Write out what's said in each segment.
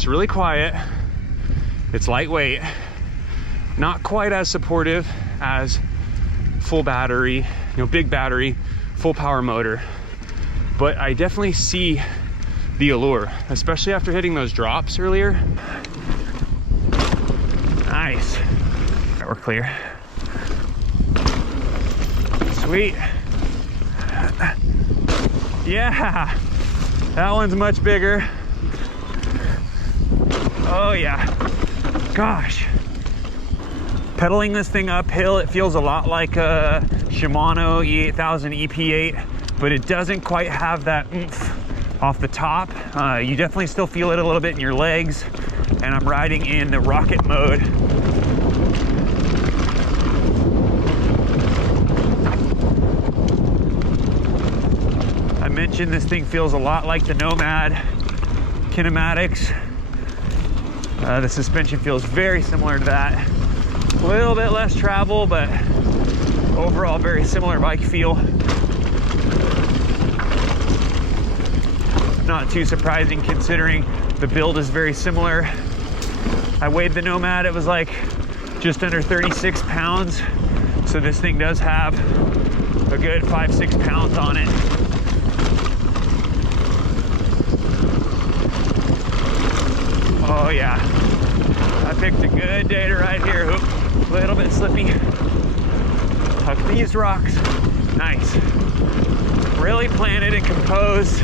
It's really quiet. It's lightweight. Not quite as supportive as full battery, you know, big battery, full power motor. But I definitely see the allure, especially after hitting those drops earlier. Nice. All right, we're clear. Sweet. Yeah, that one's much bigger. Oh yeah, gosh. Pedaling this thing uphill, it feels a lot like a Shimano E8000 EP8, but it doesn't quite have that oomph off the top. You definitely still feel it a little bit in your legs, and I'm riding in the rocket mode. I mentioned this thing feels a lot like the Nomad kinematics. The suspension feels very similar to that. A little bit less travel, but overall very similar bike feel. Not too surprising considering the build is very similar. I weighed the Nomad, it was like just under 36 pounds. So this thing does have a good 5-6 pounds on it. Oh yeah, I picked a good day to ride here. Oop, a little bit slippy. Tuck these rocks. Nice. Really planted and composed.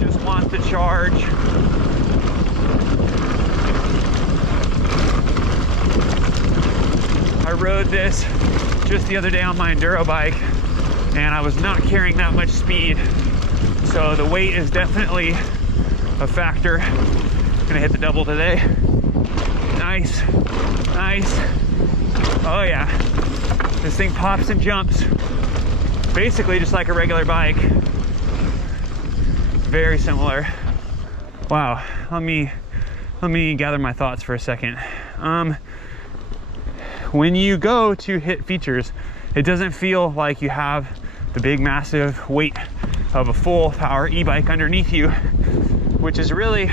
Just wants to charge. I rode this just the other day on my enduro bike, and I was not carrying that much speed. So the weight is definitely a factor. Gonna hit the double today. Nice, nice. Oh yeah, this thing pops and jumps basically just like a regular bike. Very similar. Wow, let me gather my thoughts for a second. When you go to hit features, it doesn't feel like you have the big massive weight of a full power e-bike underneath you, which is really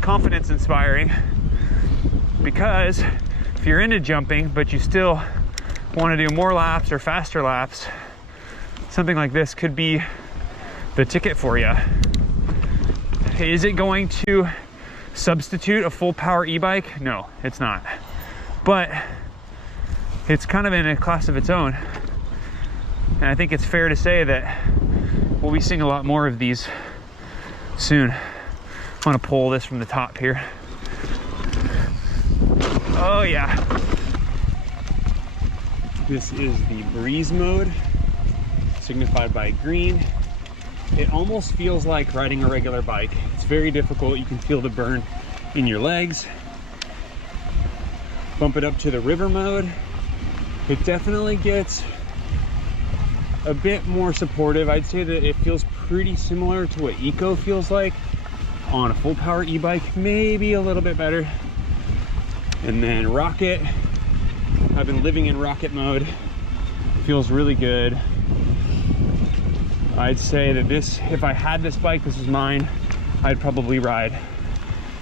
confidence inspiring, because if you're into jumping but you still want to do more laps or faster laps, something like this could be the ticket for you. Is it going to substitute a full power e-bike? No, it's not, but it's kind of in a class of its own, and I think it's fair to say that we'll be seeing a lot more of these soon. I want to pull this from the top here. Oh yeah. This is the breeze mode, signified by green. It almost feels like riding a regular bike. It's very difficult. You can feel the burn in your legs. Bump it up to the river mode. It definitely gets a bit more supportive. I'd say that it feels pretty similar to what Eco feels like on a full power e-bike, maybe a little bit better. And then rocket, I've been living in rocket mode. Feels really good. I'd say that this, if I had this bike, this was mine, I'd probably ride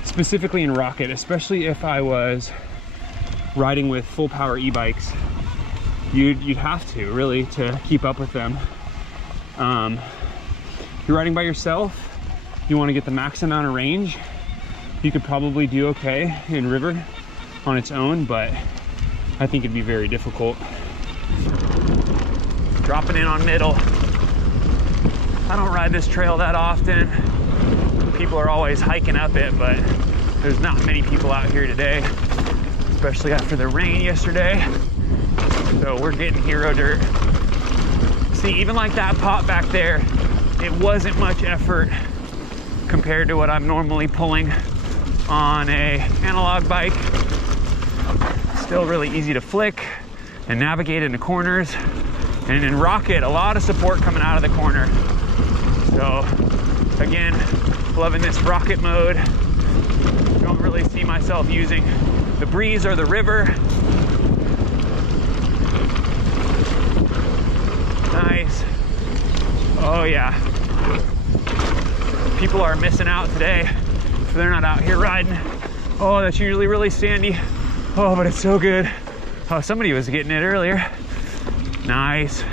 specifically in rocket, especially if I was riding with full power e-bikes. You'd have to really to keep up with them. If you're riding by yourself, you want to get the max amount of range, you could probably do okay in river on its own, but I think it'd be very difficult. Dropping in on middle. I don't ride this trail that often. People are always hiking up it, but there's not many people out here today, especially after the rain yesterday. So we're getting hero dirt. See, even like that pop back there, it wasn't much effort compared to what I'm normally pulling on a analog bike. Still really easy to flick and navigate into corners. And in rocket, a lot of support coming out of the corner. So again, loving this rocket mode. Don't really see myself using the breeze or the river. Nice. Oh yeah. People are missing out today. they're not out here riding. Oh, that's usually really sandy. Oh, but it's so good. Oh, somebody was getting it earlier. Nice.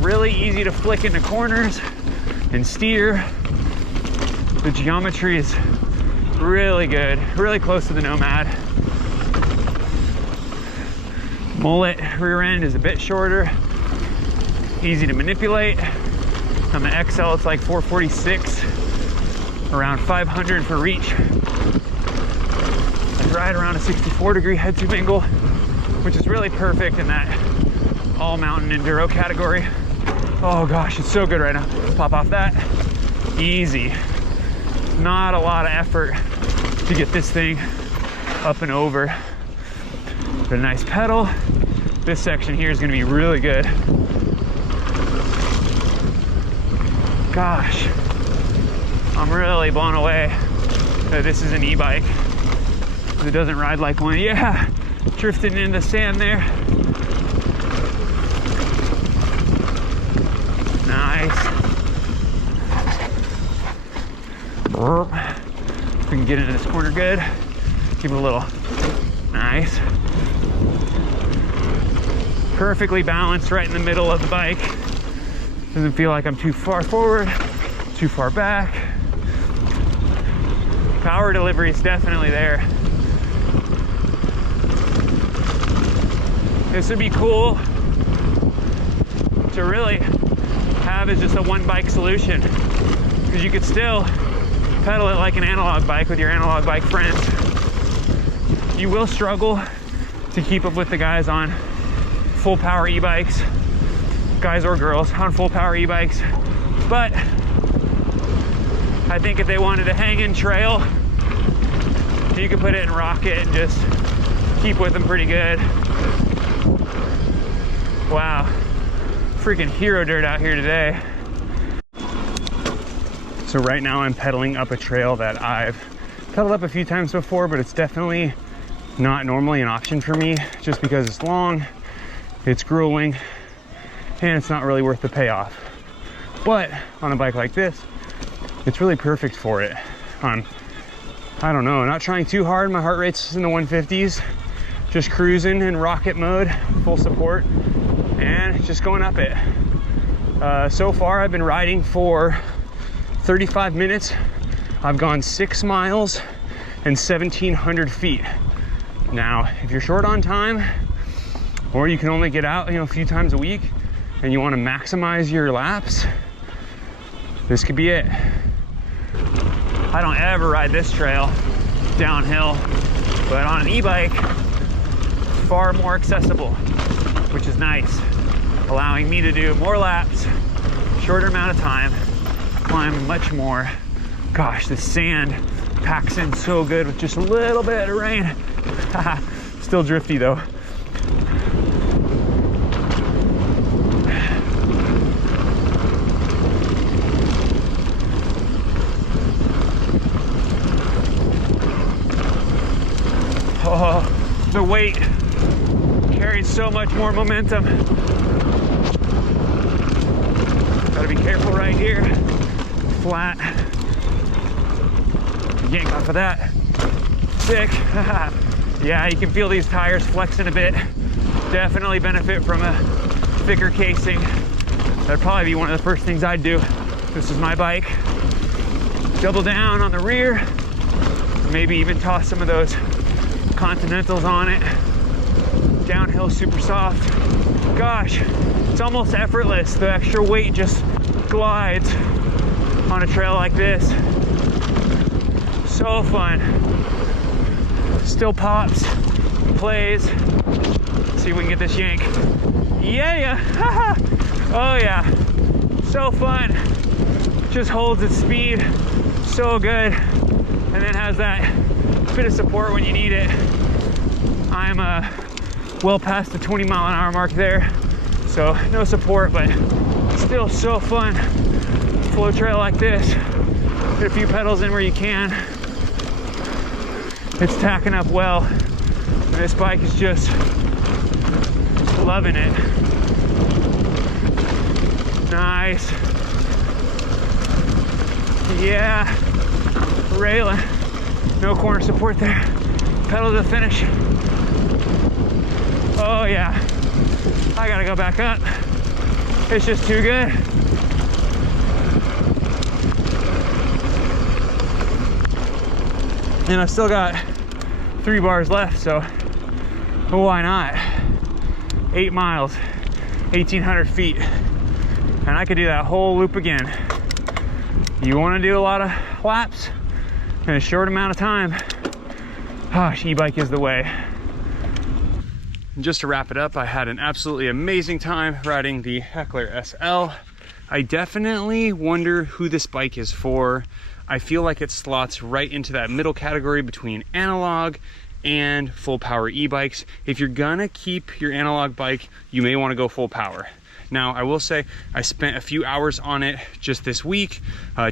Really easy to flick into corners and steer. The geometry is really good, really close to the Nomad. Mullet rear end is a bit shorter, easy to manipulate. On the XL, it's like 446, around 500 for reach. I ride around a 64-degree head-to angle, which is really perfect in that all-mountain enduro category. Oh gosh, it's so good right now. Pop off that. Easy. Not a lot of effort to get this thing up and over. But a nice pedal. This section here is going to be really good. Gosh, I'm really blown away that this is an e-bike. It doesn't ride like one. Yeah, drifting in the sand there. Nice. We can get into this corner good. Give it a little. Nice. Perfectly balanced right in the middle of the bike. Doesn't feel like I'm too far forward, too far back. Power delivery is definitely there. This would be cool to really have as just a one bike solution, because you could still pedal it like an analog bike with your analog bike friends. You will struggle to keep up with the guys on full power e-bikes, guys or girls on full power e-bikes, but I think if they wanted to hang in trail, you could put it in rocket and just keep with them pretty good. Wow, freaking hero dirt out here today. So right now I'm pedaling up a trail that I've pedaled up a few times before, but it's definitely not normally an option for me, just because it's long, it's grueling, and it's not really worth the payoff. But on a bike like this, it's really perfect for it. I don't know, not trying too hard. My heart rate's in the 150s, just cruising in rocket mode, full support, and just going up it. So far I've been riding for 35 minutes. I've gone 6 miles and 1,700 feet. Now, if you're short on time, or you can only get out, a few times a week, and you want to maximize your laps, this could be it. I don't ever ride this trail downhill, but on an e-bike, far more accessible, which is nice, allowing me to do more laps, shorter amount of time, climb much more. Gosh, the sand packs in so good with just a little bit of rain. Still drifty though. Oh, the weight carries so much more momentum. Gotta be careful right here. Flat. Yank off of that. Sick. Yeah, you can feel these tires flexing a bit. Definitely benefit from a thicker casing. That'd probably be one of the first things I'd do. This is my bike. Double down on the rear. Maybe even toss some of those Continentals on it. Downhill super soft. Gosh, it's almost effortless. The extra weight just glides on a trail like this. So fun. Still pops, plays. Let's see if we can get this yank. Yeah. Oh yeah, so fun. Just holds its speed so good, and then has that bit of support when you need it. I'm well past the 20-mile-an-hour mark there, so no support, but still so fun. Flow trail like this, get a few pedals in where you can. It's tacking up well, and this bike is just loving it. Nice. Yeah, railing. No corner support there. Pedal to the finish. Oh yeah. I gotta go back up. It's just too good. And I've still got 3 bars left, so why not? 8 miles, 1,800 feet. And I could do that whole loop again. You wanna do a lot of laps in a short amount of time, gosh, e-bike is the way. And just to wrap it up, I had an absolutely amazing time riding the Heckler SL. I definitely wonder who this bike is for. I feel like it slots right into that middle category between analog and full power e-bikes. If you're gonna keep your analog bike, you may wanna go full power. Now, I will say I spent a few hours on it just this week,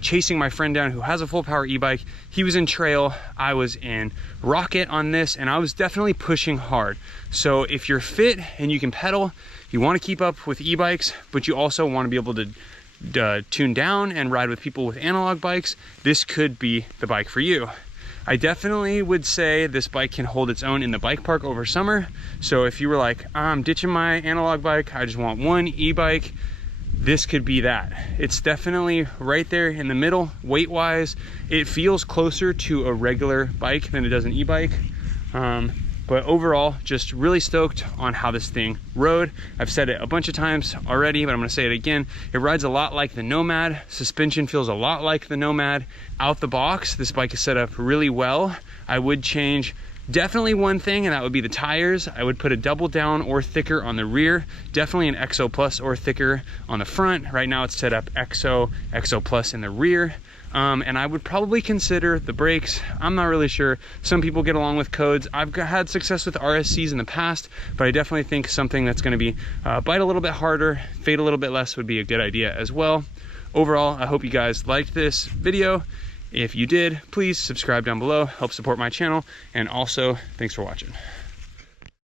chasing my friend down who has a full power e-bike. He was in trail, I was in rocket on this, and I was definitely pushing hard. So if you're fit and you can pedal, you wanna keep up with e-bikes, but you also wanna be able to tune down and ride with people with analog bikes, this could be the bike for you. I definitely would say this bike can hold its own in the bike park over summer. So if you were like, I'm ditching my analog bike, I just want one e-bike, this could be that. It's definitely right there in the middle, weight-wise. It feels closer to a regular bike than it does an e-bike. But overall, just really stoked on how this thing rode. I've said it a bunch of times already, but I'm gonna say it again. It rides a lot like the Nomad. Suspension feels a lot like the Nomad. Out the box, this bike is set up really well. I would change definitely one thing, and that would be the tires. I would put a double down or thicker on the rear. Definitely an XO Plus or thicker on the front. Right now it's set up XO Plus in the rear. And I would probably consider the brakes. I'm not really sure. Some people get along with codes. I've had success with RSCs in the past, but I definitely think something that's gonna be bite a little bit harder, fade a little bit less would be a good idea as well. Overall, I hope you guys liked this video. If you did, please subscribe down below, help support my channel, and also thanks for watching.